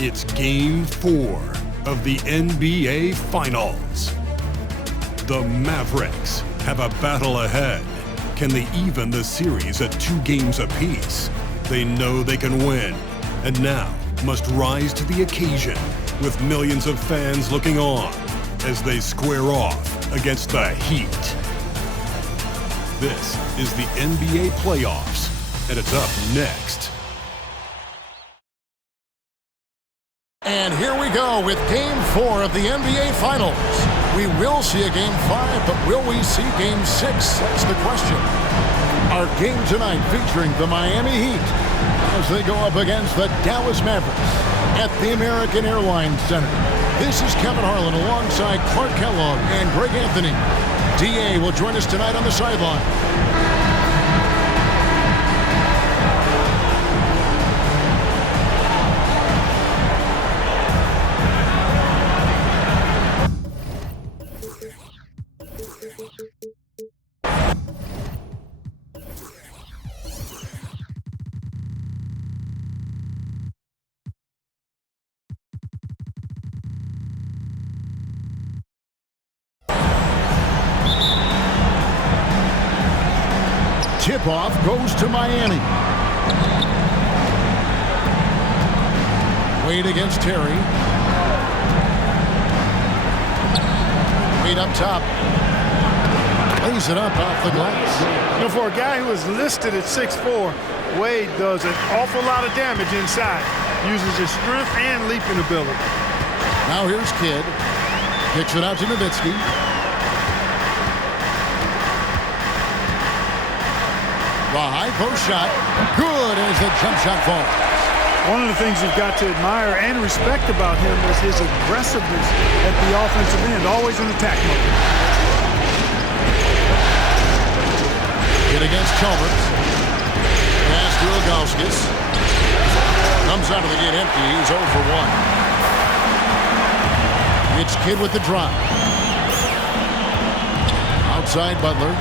It's Game 4 of the NBA Finals. The Mavericks have a battle ahead. Can they even the series at 2 games apiece? They know they can win, and now must rise to the occasion with millions of fans looking on as they square off against the Heat. This is the NBA playoffs, and it's up next. And here we go with Game 4 of the NBA Finals. We will see a Game 5, but will we see Game 6? That's the question. Our game tonight featuring the Miami Heat as they go up against the Dallas Mavericks at the American Airlines Center. This is Kevin Harlan alongside Clark Kellogg and Greg Anthony. D.A. will join us tonight on the sideline. Tip-off goes to Miami. Wade against Terry. Wade up top. Lays it up off the glass. You know, for a guy who is listed at 6'4", Wade does an awful lot of damage inside. Uses his strength and leaping ability. Now here's Kidd. Kicks it out to Nowitzki. The high post shot, good as the jump shot falls. One of the things you've got to admire and respect about him is his aggressiveness at the offensive end, always in attack mode. Hit against Chalmers. Pass to Ilgauskas. Comes out of the gate empty. He's 0 for 1. It's Kidd with the drive. Outside Butler.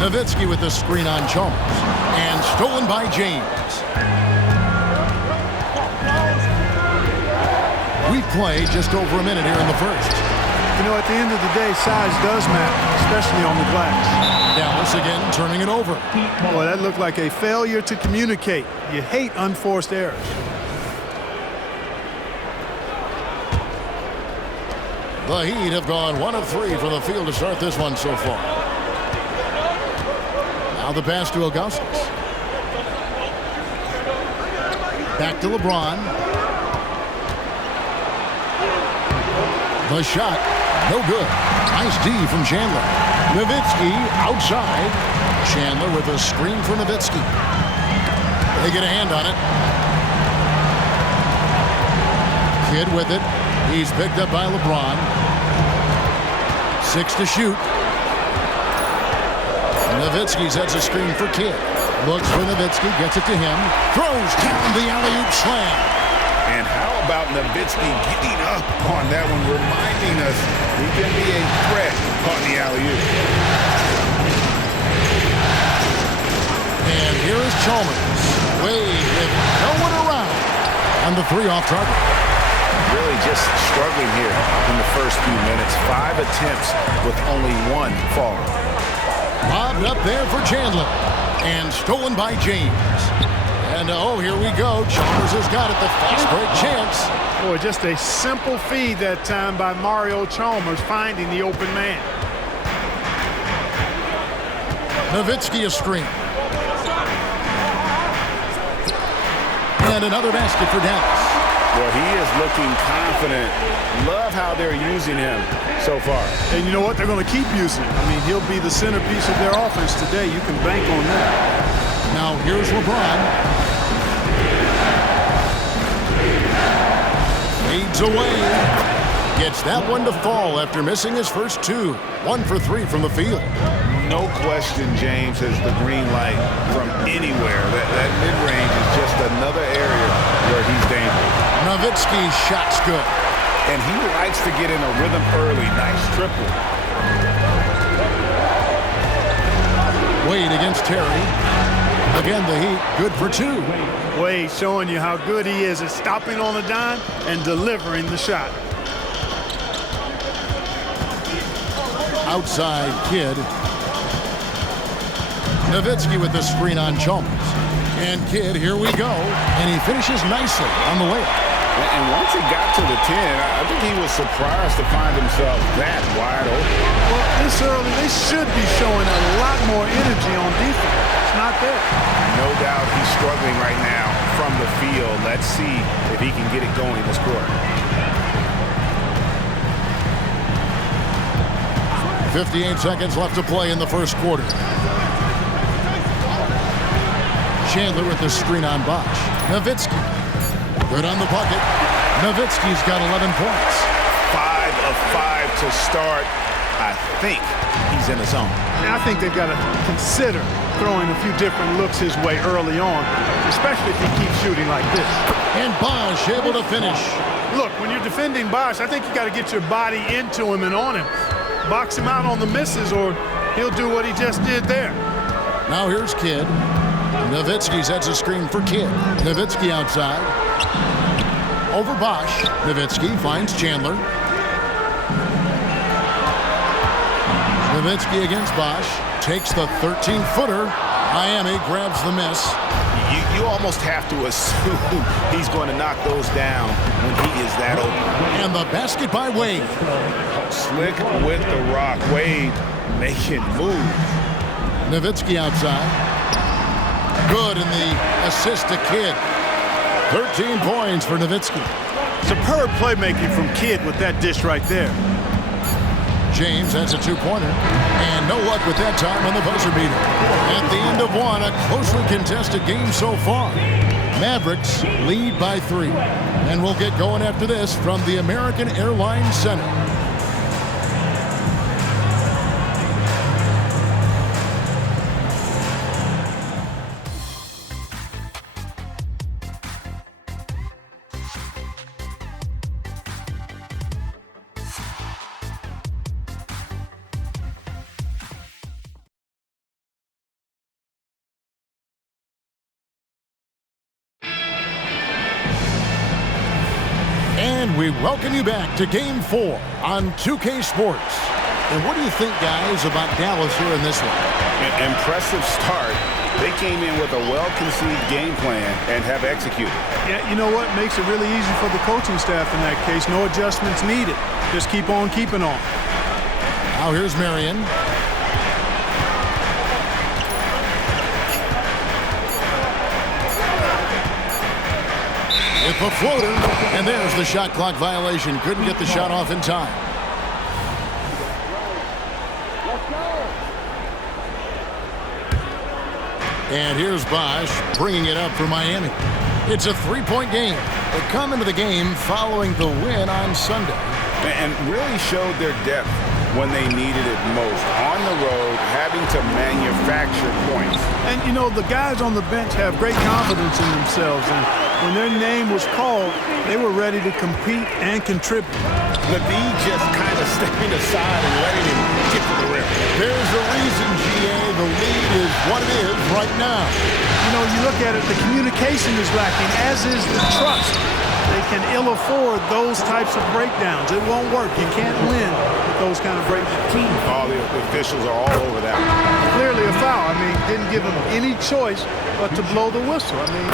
Nowitzki with the screen on Chalmers. And stolen by James. We play just over a minute here in the first. You know, at the end of the day, size does matter, especially on the glass. Dallas again turning it over. Boy, that looked like a failure to communicate. You hate unforced errors. The Heat have gone 1 of 3 from the field to start this one so far. Now the pass to Ilgauskas. Back to LeBron. The shot, no good. Nice D from Chandler. Nowitzki outside. Chandler with a screen for Nowitzki. They get a hand on it. Kidd with it. He's picked up by LeBron. 6 to shoot. Nowitzki sets a screen for Kidd. Looks for Nowitzki, gets it to him. Throws down the alley-oop slam. And how about Nowitzki getting up on that one, reminding us he can be a threat on the alley-oop. And here is Chalmers. Wade with no one around on the 3 off target. Really just struggling here in the first few minutes. 5 attempts with only 1 fall. Lobbed up there for Chandler. And stolen by James. And oh, here we go. Chalmers has got it. The fast break chance. Boy, just a simple feed that time by Mario Chalmers finding the open man. Nowitzki a screen. And another basket for Dallas. Well, he is looking confident. Love how they're using him so far. And you know what? They're going to keep using him. I mean, he'll be the centerpiece of their offense today. You can bank on that. Now here's LeBron. Fades away. Gets that one to fall after missing his first 2. 1 for 3 from the field. No question James has the green light from anywhere. That mid-range is just another area where he's dangerous. Nowitzki's shot's good. And he likes to get in a rhythm early. Nice triple. Wade against Terry. Again, the Heat good for 2. Wade showing you how good he is at stopping on a dime and delivering the shot. Outside Kidd. Nowitzki with the screen on Chalmers. And Kidd, here we go. And he finishes nicely on the way. And once he got to the 10, I think he was surprised to find himself that wide open. Well, this early, they should be showing a lot more energy on defense. It's not there. No doubt he's struggling right now from the field. Let's see if he can get it going this quarter. 58 seconds left to play in the first quarter. Chandler with the screen on Bosch. Nowitzki. Good on the bucket. Nowitzki's got 11 points. 5 of 5 to start. I think he's in the zone. Now, I think they've got to consider throwing a few different looks his way early on, especially if he keeps shooting like this. And Bosch able to finish. Look, when you're defending Bosch, I think you got to get your body into him and on him. Box him out on the misses or he'll do what he just did there. Now here's Kidd. Nowitzki sets a screen for Kidd. Nowitzki outside. Over Bosch. Nowitzki finds Chandler. Nowitzki against Bosch. Takes the 13-footer. Miami grabs the miss. You almost have to assume he's going to knock those down when he is that open. And the basket by Wade. Slick with the rock. Wade making moves. Nowitzki outside. Good in the assist to Kidd. 13 points for Nowitzki. Superb playmaking from Kidd with that dish right there. James has a 2-pointer. And no luck with that time on the buzzer beater. At the end of one, a closely contested game so far. Mavericks lead by 3. And we'll get going after this from the American Airlines Center. And we welcome you back to Game 4 on 2K Sports. And what do you think, guys, about Dallas here in this one? An impressive start. They came in with a well-conceived game plan and have executed. Yeah, you know what? Makes it really easy for the coaching staff in that case. No adjustments needed. Just keep on keeping on. Now here's Marion. With a floater, and there's the shot clock violation. Couldn't get the shot off in time. And here's Bosch bringing it up for Miami. It's a 3-point game. They come into the game following the win on Sunday. And really showed their depth when they needed it most. On the road, having to manufacture points. And, you know, the guys on the bench have great confidence in themselves. And when their name was called, they were ready to compete and contribute. Navid just kind of stepping aside and letting him get to the rim. There's a reason, GA, the lead is what it is right now. You know, you look at it, the communication is lacking, as is the trust. They can ill afford those types of breakdowns. It won't work. You can't win with those kind of breakdowns. All the officials are all over that. Clearly a foul. I mean, didn't give him any choice but to blow the whistle. I mean,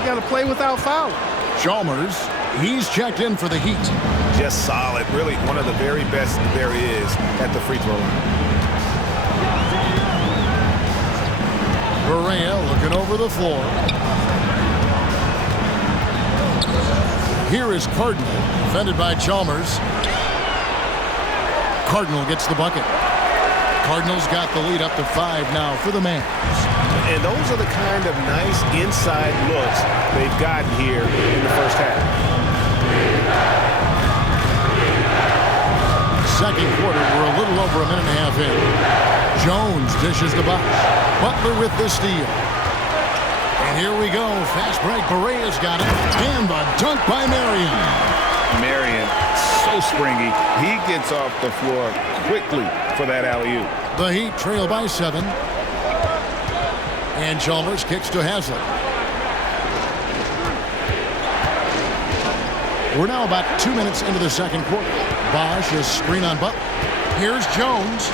you got to play without fouling. Chalmers, he's checked in for the Heat. Just solid. Really one of the very best there is at the free throw line. Correa looking over the floor. Here is Cardinal, defended by Chalmers. Cardinal gets the bucket. Cardinals got the lead up to 5 now for the Mavs. And those are the kind of nice inside looks they've gotten here in the first half. Second quarter, we're a little over a minute and a half in. Jones dishes the box. Butler with the steal. And here we go. Fast break. Correa's got it. And the dunk by Marion. Marion, so springy. He gets off the floor quickly for that alley-oop. The Heat trail by 7. And Chalmers kicks to Haslett. We're now about 2 minutes into the second quarter. Bosch is screen on Butler. Here's Jones.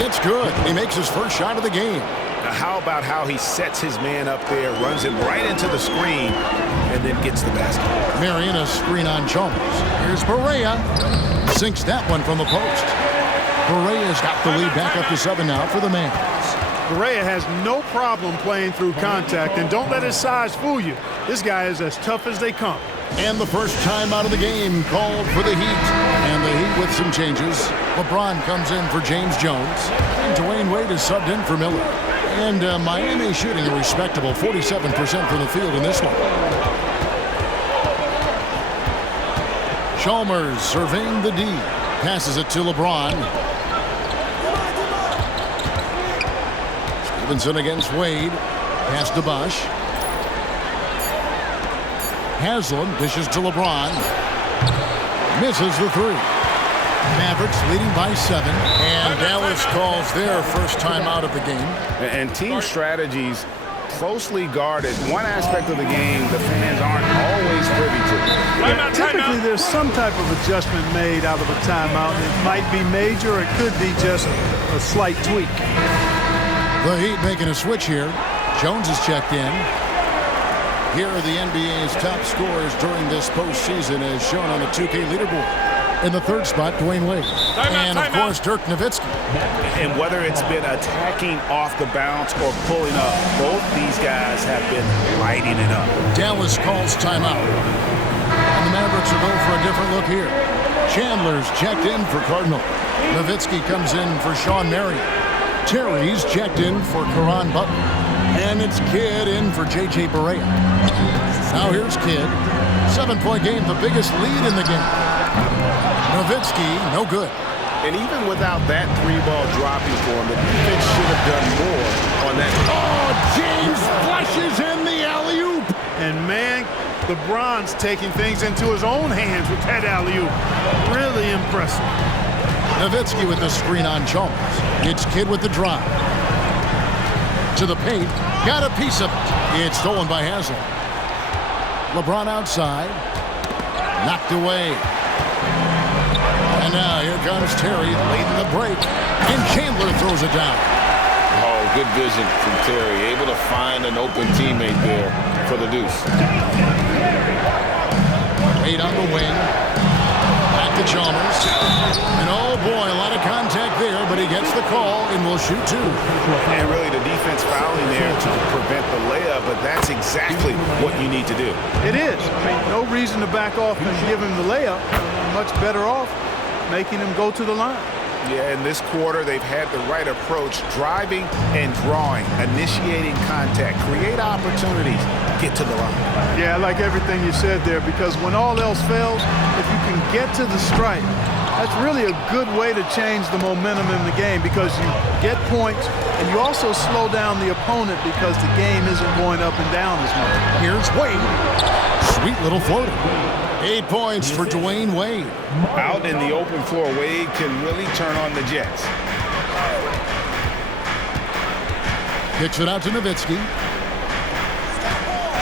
It's good. He makes his first shot of the game. Now, how about how he sets his man up there, runs him right into the screen, and then gets the basket. Marion a screen on Chalmers. Here's Barea. Sinks that one from the post. Barea's got the lead back up to 7 now for the Mavs. Barea has no problem playing through contact, and don't let his size fool you. This guy is as tough as they come. And the first time out of the game called for the Heat. And the Heat with some changes. LeBron comes in for James Jones. And Dwayne Wade is subbed in for Miller. And Miami shooting a respectable 47% from the field in this one. Chalmers surveying the D. Passes it to LeBron. Stevenson against Wade. Pass to Bosch. Haslam dishes to LeBron. Misses the three. Mavericks leading by 7. And Dallas calls their first time out of the game. And team strategies closely guarded. One aspect of the game the fans aren't always privy to. Yeah, typically there's some type of adjustment made out of a timeout. It might be major or it could be just a slight tweak. The Heat making a switch here. Jones is checked in. Here are the NBA's top scorers during this postseason as shown on the 2K leaderboard. In the third spot, Dwayne Wade. And, of course, Dirk Nowitzki. And whether it's been attacking off the bounce or pulling up, both these guys have been lighting it up. Dallas calls timeout. And the Mavericks will go for a different look here. Chandler's checked in for Cardinal. Nowitzki comes in for Sean Marion. Terry's checked in for Caron Butler. And it's Kidd in for J.J. Barea. Now here's Kidd. 7-point game, the biggest lead in the game. Nowitzki, no good. And even without that 3-ball dropping for him, the defense should have done more on that. Oh, James flushes in the alley-oop. And, man, LeBron's taking things into his own hands with that alley-oop. Really impressive. Nowitzki with the screen on Chalmers. It's Kidd with the drive. To the paint. Got a piece of it. It's stolen by Haslem. LeBron outside. Knocked away. And now here comes Terry late in the break. And Chandler throws it down. Oh, good vision from Terry. Able to find an open teammate there for the deuce. Wade on the wing. Back to Chalmers. And oh boy, a lot of contact there, but he gets the call and will shoot 2. And really the defense fouling there to prevent the layup, but that's exactly what you need to do. It is. I mean, no reason to back off and give him the layup. Much better off making him go to the line. Yeah, in this quarter, they've had the right approach, driving and drawing, initiating contact, create opportunities, get to the line. Yeah, I like everything you said there, because when all else fails, if you can get to the stripe, that's really a good way to change the momentum in the game, because you get points and you also slow down the opponent because the game isn't going up and down as much. Here's Wade. Sweet little floater. 8 points for Dwayne Wade. Out in the open floor, Wade can really turn on the Jets. Kicks it out to Nowitzki.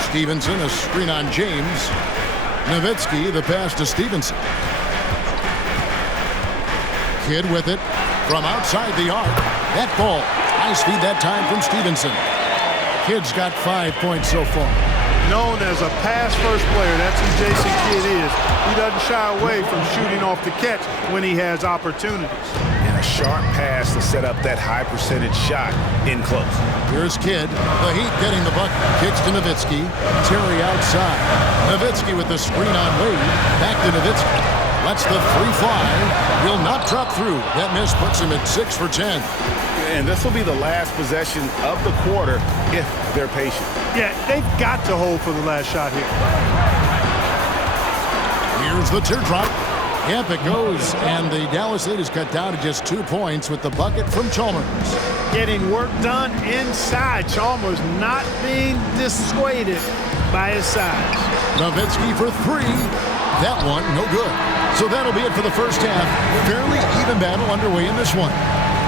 Stevenson, a screen on James. Nowitzki, the pass to Stevenson. Kidd with it from outside the arc. That ball, high speed that time from Stevenson. Kidd's got 5 points so far. Known as a pass-first player, that's who Jason Kidd is. He doesn't shy away from shooting off the catch when he has opportunities. And a sharp pass to set up that high-percentage shot in close. Here's Kidd. The Heat getting the bucket. Kicks to Nowitzki. Terry outside. Nowitzki with the screen on Wade. Back to Nowitzki. Lets the 3 fly. Will not drop through. That miss puts him at 6 for 10. And this will be the last possession of the quarter if they're patient. Yeah, they've got to hold for the last shot here. Here's the teardrop. Yep, it goes. And the Dallas lead is cut down to just 2 points with the bucket from Chalmers. Getting work done inside. Chalmers not being dissuaded by his size. Nowitzki for 3. That one, no good. So that'll be it for the first half. Fairly even battle underway in this one.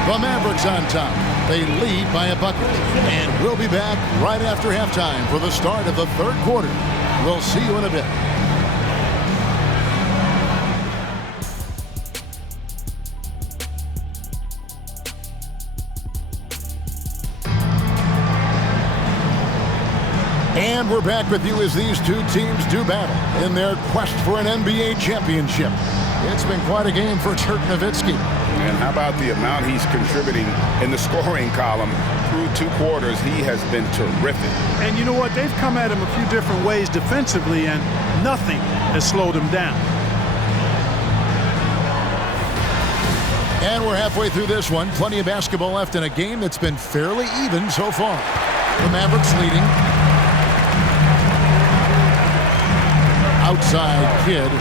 The Mavericks on top, They lead by a bucket. And we'll be back right after halftime for the start of the third quarter. We'll see you in a bit. And we're back with you as these two teams do battle in their quest for an NBA championship. It's been quite a game for Dirk Nowitzki. And how about the amount he's contributing in the scoring column? Through 2 quarters, he has been terrific. And you know what? They've come at him a few different ways defensively, and nothing has slowed him down. And we're halfway through this one. Plenty of basketball left in a game that's been fairly even so far. The Mavericks leading. Outside Kidd.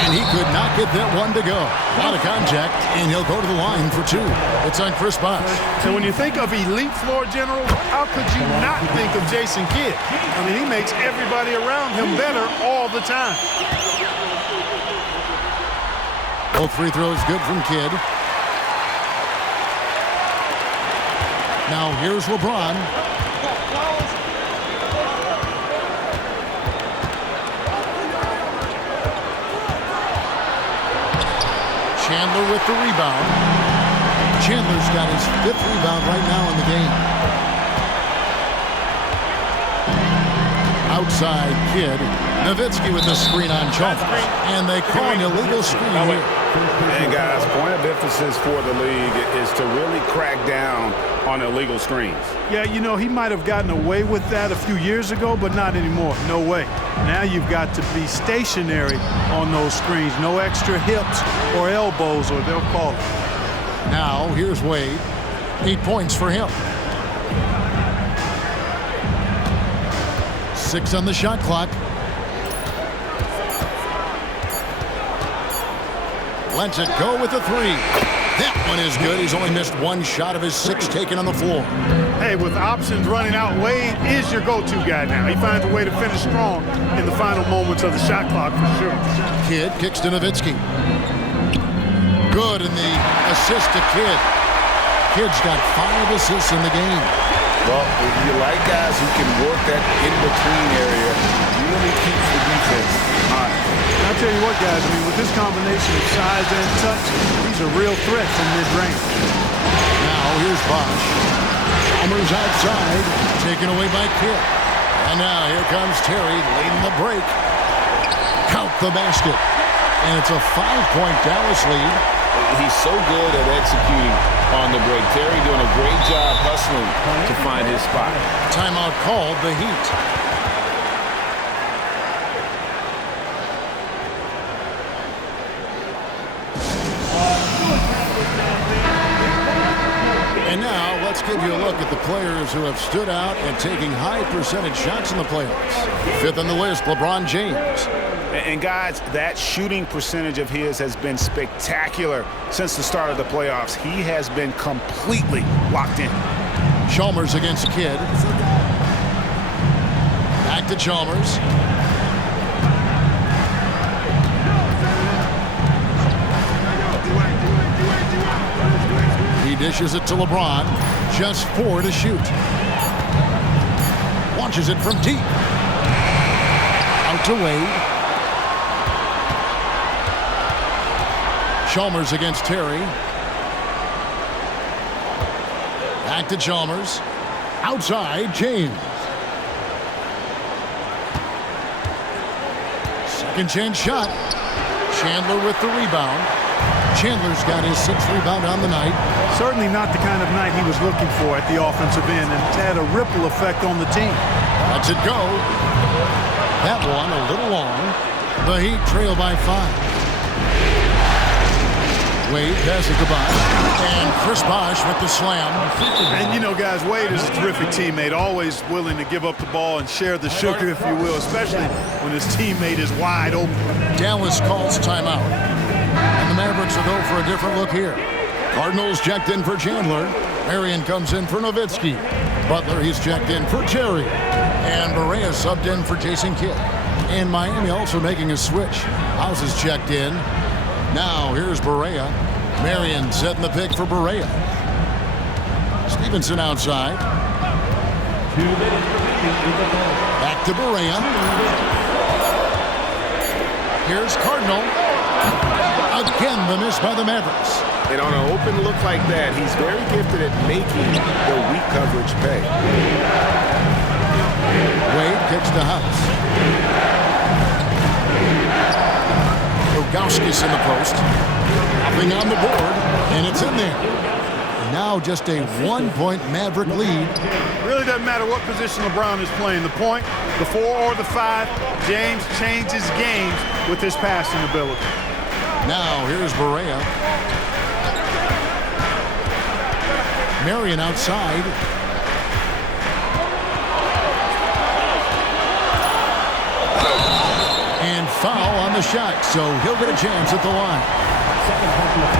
And he could not get that one to go. Out of contact, and he'll go to the line for 2. It's on Chris Bosh. And when you think of elite floor generals, how could you not think of Jason Kidd? I mean, he makes everybody around him better all the time. Both free throws good from Kidd. Now here's LeBron. Chandler with the rebound. Chandler's got his 5th rebound right now in the game. Outside Kidd. Nowitzki with the screen on Chalmers. And they call an illegal screen here. And guys, point of emphasis for the league is to really crack down on illegal screens. Yeah, you know, he might have gotten away with that a few years ago, but not anymore. No way. Now you've got to be stationary on those screens. No extra hips or elbows, or they'll call it. Now, here's Wade. 8 points for him. 6 on the shot clock. Lets it go with the 3. That one is good. He's only missed 1 shot of his 6 taken on the floor. Hey, with options running out, Wade is your go-to guy now. He finds a way to finish strong in the final moments of the shot clock for sure. Kidd kicks to Nowitzki. Good in the assist to Kidd. Kidd's got 5 assists in the game. Well, if you like guys who can work that in-between area, really keeps the defense honest. I'll tell you what, guys, I mean, with this combination of size and touch, he's a real threat from mid-range. Now here's Bosh. Chalmers outside, taken away by Kidd. And now here comes Terry leading the break. Count the basket. And it's a 5-point Dallas lead. He's so good at executing on the break. Terry doing a great job hustling to find his spot. Timeout called, the Heat. And now let's give you a look at the players who have stood out and taking high percentage shots in the playoffs. 5th on the list, LeBron James. And guys, that shooting percentage of his has been spectacular since the start of the playoffs. He has been completely locked in. Chalmers against Kidd. Back to Chalmers. He dishes it to LeBron. Just 4 to shoot. Launches it from deep. Out to Wade. Chalmers against Terry. Back to Chalmers. Outside, James. Second chance shot. Chandler with the rebound. Chandler's got his 6th rebound on the night. Certainly not the kind of night he was looking for at the offensive end, and it's had a ripple effect on the team. Lets it go. That one a little long. The Heat trail by 5. Wade passes to Bosh. And Chris Bosh with the slam. And, you know, guys, Wade is a terrific teammate, always willing to give up the ball and share the sugar, if you will, especially when his teammate is wide open. Dallas calls timeout. And the Mavericks will go for a different look here. Cardinals checked in for Chandler. Marion comes in for Nowitzki. Butler, he's checked in for Terry. And Barea subbed in for Jason Kidd. And Miami also making a switch. House is checked in. Now here's Barea. Marion setting the pick for Barea. Stevenson outside. Back to Berea. Here's Cardinal. Again, the miss by the Mavericks. And on an open look like that, he's very gifted at making the weak coverage pay. Wade kicks to House. Rogowski's in the post. Nothing on the board, and it's in there. Now just a 1-point Maverick lead. Really doesn't matter what position LeBron is playing. The point, the 4 or the 5, James changes games with his passing ability. Now here's Berea. Marion outside. And foul on the shot, so he'll get a chance at the line.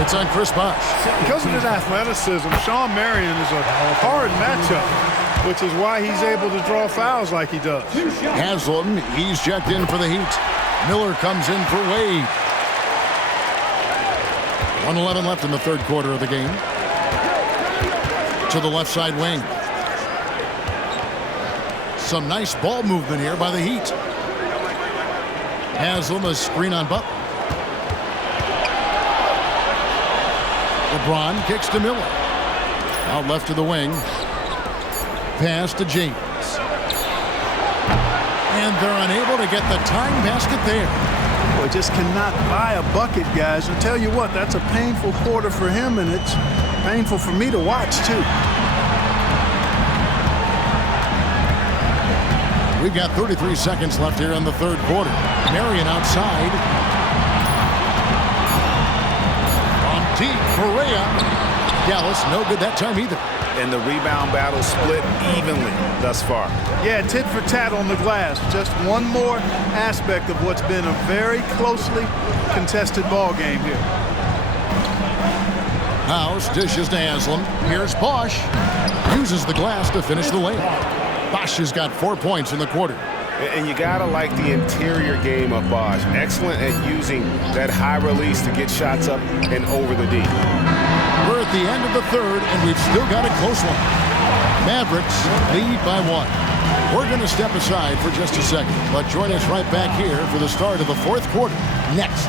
It's on Chris Bosh. Because of his athleticism, Sean Marion is a hard matchup, which is why he's able to draw fouls like he does. Haslam, he's checked in for the Heat. Miller comes in for Wade. 1:11 left in the third quarter of the game. To the left side wing. Some nice ball movement here by the Heat. Haslam, a screen on Butler. LeBron kicks to Miller. Out left to the wing. Pass to James. And they're unable to get the tying basket there. Boy, just cannot buy a bucket, guys. And tell you what, that's a painful quarter for him, and it's painful for me to watch, too. We've got 33 seconds left here in the third quarter. Marion outside. On deep, Berea. Dallas, no good that time either. And the rebound battle split evenly thus far. Yeah, tit for tat on the glass. Just one more aspect of what's been a very closely contested ball game here. House dishes to Haslam. Here's Bosh. Uses the glass to finish the layup. Bosh has got 4 points in the quarter. And you gotta like the interior game of Bosh. Excellent at using that high release to get shots up and over the D. We're at the end of the third, and we've still got a close one. Mavericks lead by 1. We're going to step aside for just a second, but join us right back here for the start of the fourth quarter next.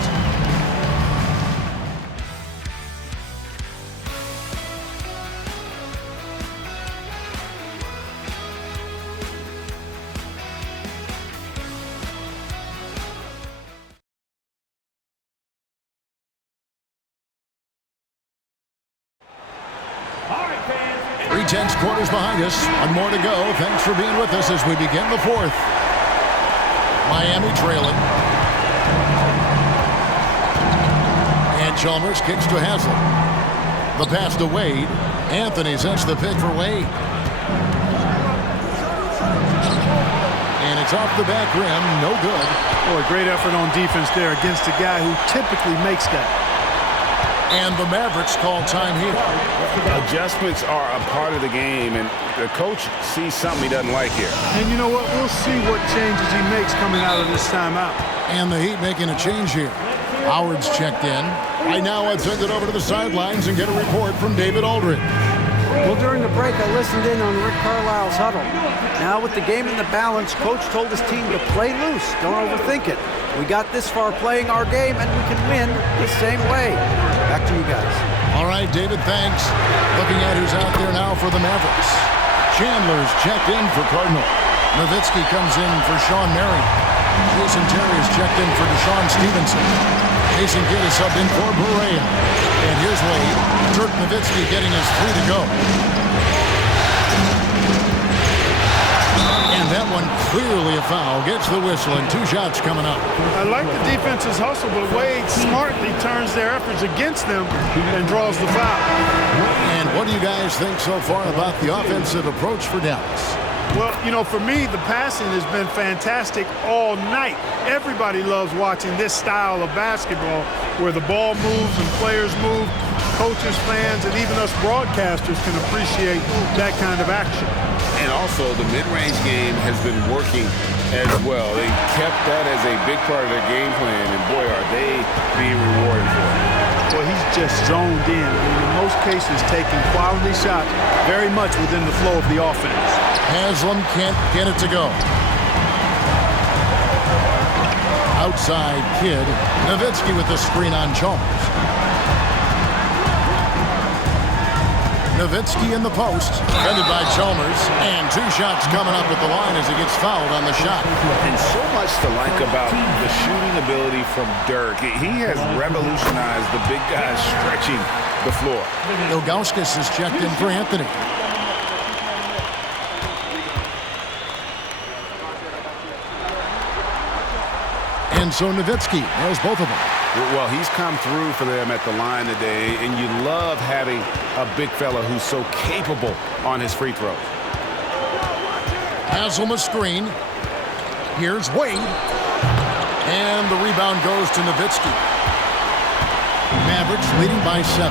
Tense quarters behind us. One more to go. Thanks for being with us as we begin the fourth. Miami trailing. And Chalmers kicks to Haslam. The pass to Wade. Anthony sets the pick for Wade. And it's off the back rim. No good. Boy, great effort on defense there against a guy who typically makes that. And the Mavericks call time here. Adjustments are a part of the game, and the coach sees something he doesn't like here. And you know what? We'll see what changes he makes coming out of this timeout. And the Heat making a change here. Howard's checked in. Right now, I'd send it over to the sidelines and get a report from David Aldridge. Well, during the break, I listened in on Rick Carlisle's huddle. Now, with the game in the balance, Coach told his team to play loose. Don't overthink it. We got this far playing our game, and we can win the same way. Back to you guys. All right, David, thanks. Looking at who's out there now for the Mavericks. Chandler's checked in for Cardinal. Nowitzki comes in for Sean Marion. Jason Terry is checked in for Deshaun Stevenson. Jason Kidd is subbed in for Berea. And here's Wade. Dirk Nowitzki getting his 3 to go. And that one clearly a foul. Gets the whistle and 2 shots coming up. I like the defense's hustle, but Wade smartly turns their efforts against them and draws the foul. And what do you guys think so far about the offensive approach for Dallas? Well, you know, for me, the passing has been fantastic all night. Everybody loves watching this style of basketball where the ball moves and players move. Coaches, fans, and even us broadcasters can appreciate that kind of action. And also, the mid-range game has been working as well. They kept that as a big part of their game plan, and boy, are they being rewarded for it. Well, he's just zoned in. I mean, in most cases, taking quality shots very much within the flow of the offense. Haslam can't get it to go. Outside Kidd. Nowitzki with the screen on Chalmers. Nowitzki in the post, defended by Chalmers, and 2 shots coming up at the line as he gets fouled on the shot. And so much to like about the shooting ability from Dirk. He has revolutionized the big guys stretching the floor. Ilgauskas is checked in for Anthony. And so Nowitzki has both of them. Well, he's come through for them at the line today, and you love having a big fella who's so capable on his free throws. Haslam a screen. Here's Wade. And the rebound goes to Nowitzki. Mavericks leading by 7.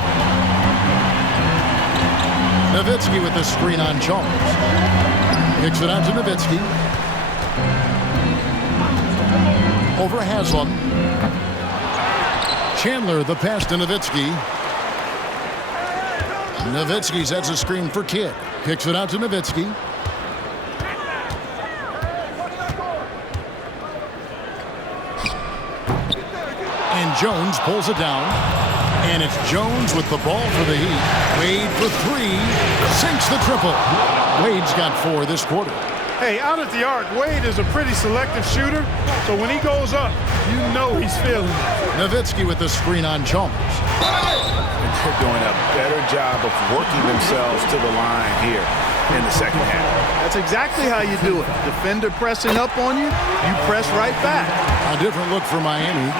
Nowitzki with the screen on Chalmers. Kicks it out to Nowitzki. Over Haslam. Chandler the pass to Nowitzki. Nowitzki sets a screen for Kidd. Kicks it out to Nowitzki. And Jones pulls it down. And it's Jones with the ball for the Heat. Wade for 3. Sinks the triple. Wade's got 4 this quarter. Hey, out at the arc, Wade is a pretty selective shooter, so when he goes up, you know he's feeling it. Nowitzki with the screen on Chalmers. They're doing a better job of working themselves to the line here in the second half. That's exactly how you do it. Defender pressing up on you, you press right back. A different look for Miami.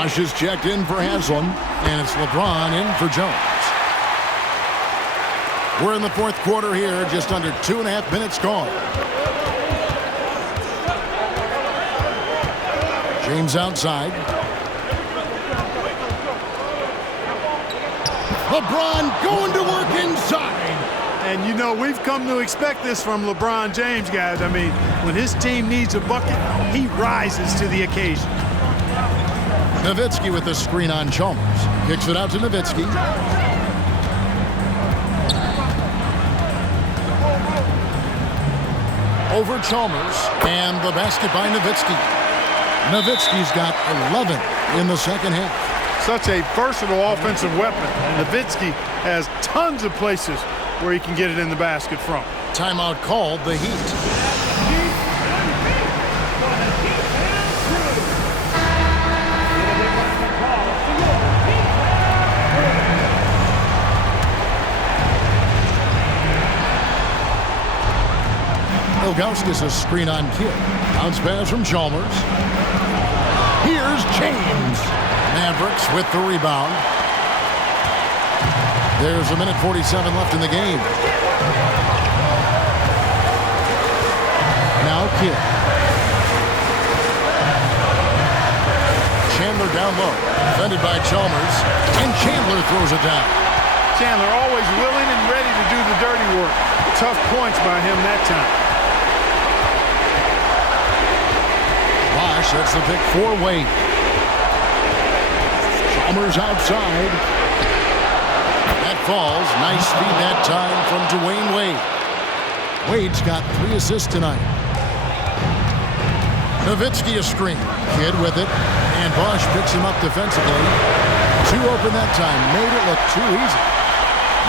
Bosh is checked in for Haslam, and it's LeBron in for Jones. We're in the 4th quarter here, just under 2.5 minutes gone. James outside. LeBron going to work inside. And, you know, we've come to expect this from LeBron James, guys. I mean, when his team needs a bucket, he rises to the occasion. Nowitzki with the screen on Chalmers. Kicks it out to Nowitzki. Over Chalmers. And the basket by Nowitzki. Nowitzki's got 11 in the second half. Such a versatile offensive weapon. Nowitzki has tons of places where he can get it in the basket from. Timeout called, the Heat. Ilgauskas a screen on Kidd. Bounce pass from Chalmers. Here's James. Mavericks with the rebound. There's 1:47 left in the game. Now Kidd. Chandler down low. Defended by Chalmers. And Chandler throws it down. Chandler always willing and ready to do the dirty work. Tough points by him that time. Bosh, that's the pick for Wade. Chalmers outside. That falls. Nice feed that time from Dwayne Wade. Wade's got 3 assists tonight. Nowitzki a screen. Kidd with it. And Bosh picks him up defensively. 2 open that time. Made it look too easy.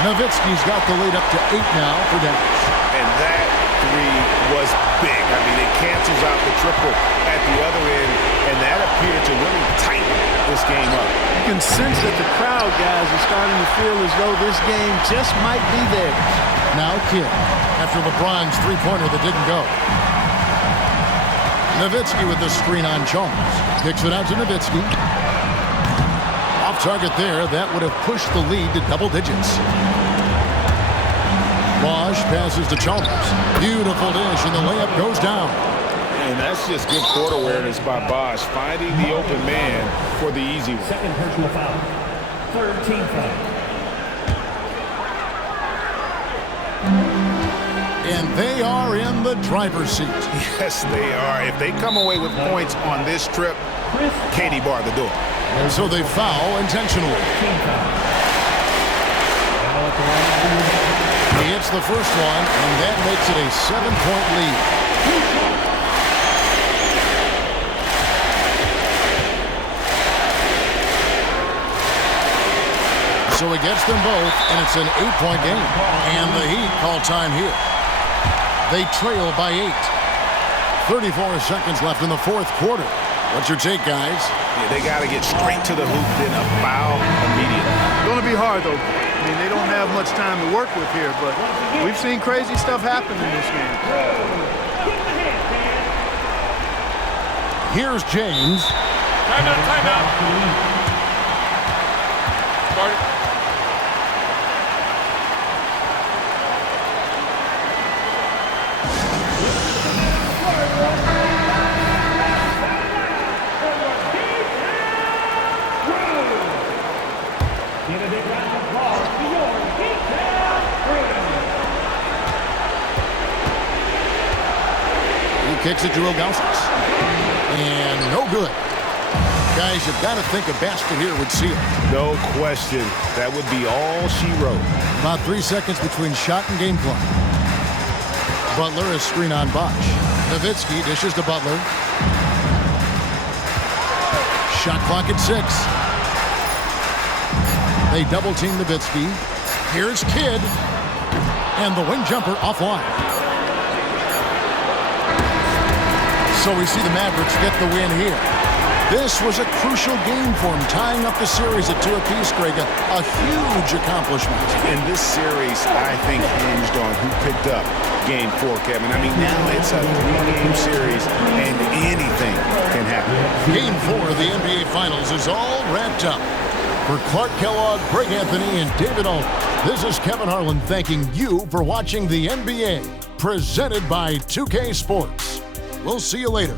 Nowitzki's got the lead up to 8 now for Dallas. And that 3 was big. I mean, it cancels out the triple at the other end, and that appeared to really tighten this game up. You can sense that the crowd, guys, is starting to feel as though this game just might be theirs. Now Kidd, after LeBron's 3-pointer that didn't go. Nowitzki with the screen on Chalmers. Kicks it out to Nowitzki. Off target there. That would have pushed the lead to double digits. Bosh passes to Chalmers. Beautiful dish, and the layup goes down. And that's just good court awareness by Bosh, finding the open man for the easy one. Second personal foul. Third team foul. And they are in the driver's seat. Yes, they are. If they come away with points on this trip, Katie bar the door. And so they foul intentionally. He hits the first one, and that makes it a 7-point lead. So he gets them both, and it's an 8-point game. And the Heat call time here. They trail by 8. 34 seconds left in the fourth quarter. What's your take, guys? Yeah, they got to get straight to the hoop, then a foul immediately. It's going to be hard, though. I mean, they don't have much time to work with here, but we've seen crazy stuff happen in this game. Here's James. Timeout. Start it. Kicks it to Ilgauskas. And no good. Guys, you've got to think a basket here would seal it. No question. That would be all she wrote. About 3 seconds between shot and game clock. Butler is screen on Bosch. Nowitzki dishes to Butler. Shot clock at 6. They double team Nowitzki. Here's Kidd. And the wing jumper offline. So we see the Mavericks get the win here. This was a crucial game for them, tying up the series at 2 apiece, Greg. A huge accomplishment. In this series, I think hinged on who picked up Game 4, Kevin. I mean, now it's a 3-game series, and anything can happen. Game 4 of the NBA Finals is all wrapped up. For Clark Kellogg, Greg Anthony, and David Alt, this is Kevin Harlan thanking you for watching the NBA, presented by 2K Sports. We'll see you later.